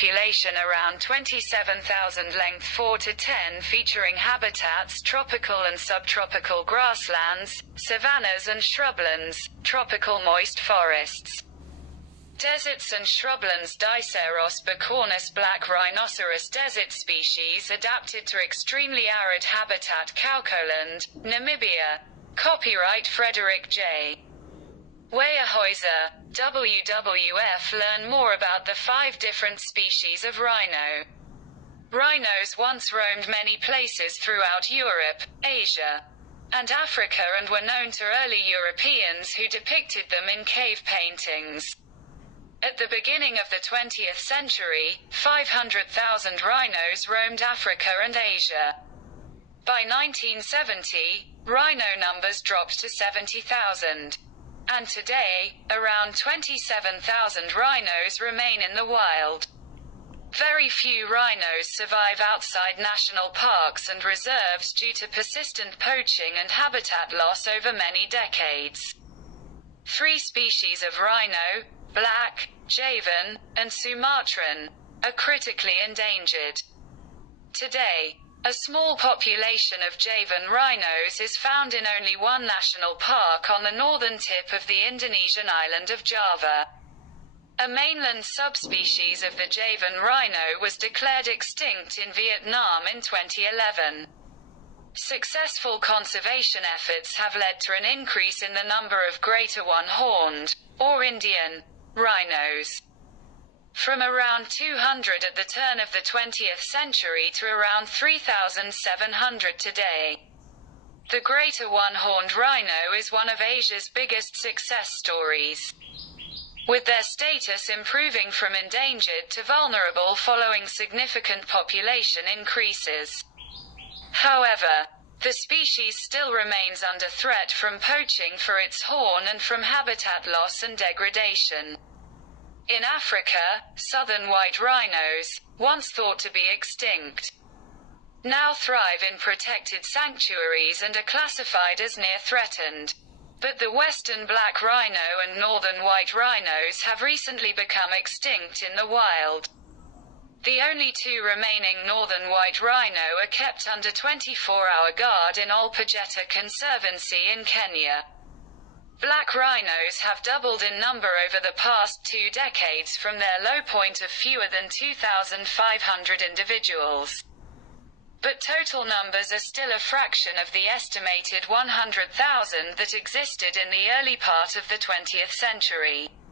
population around 27,000, length 4 to 10, featuring habitats tropical and subtropical grasslands, savannas and shrublands, tropical moist forests. Deserts and shrublands. Diceros bicornis black rhinoceros desert species adapted to extremely arid habitat. Kaukoland, Namibia. Copyright Frederick J. Weyerhaeuser, WWF. Learn more about the 5 different species of rhino. Rhinos once roamed many places throughout Europe, Asia, and Africa, and were known to early Europeans who depicted them in cave paintings. At the beginning of the 20th century, 500,000 rhinos roamed Africa and Asia. By 1970, rhino numbers dropped to 70,000. And today, around 27,000 rhinos remain in the wild. Very few rhinos survive outside national parks and reserves due to persistent poaching and habitat loss over many decades. 3 species of rhino, black, Javan, and Sumatran, are critically endangered. Today, a small population of Javan rhinos is found in only one national park on the northern tip of the Indonesian island of Java. A mainland subspecies of the Javan rhino was declared extinct in Vietnam in 2011. Successful conservation efforts have led to an increase in the number of greater one-horned, or Indian, rhinos. From around 200 at the turn of the 20th century to around 3,700 today. The greater one-horned rhino is one of Asia's biggest success stories, with their status improving from endangered to vulnerable following significant population increases. However, the species still remains under threat from poaching for its horn and from habitat loss and degradation. In Africa, southern white rhinos, once thought to be extinct, now thrive in protected sanctuaries and are classified as near threatened. But the western black rhino and northern white rhinos have recently become extinct in the wild. The only 2 remaining northern white rhino are kept under 24-hour guard in Olpejeta Conservancy in Kenya. Black rhinos have doubled in number over the past 2 decades from their low point of fewer than 2,500 individuals. But total numbers are still a fraction of the estimated 100,000 that existed in the early part of the 20th century.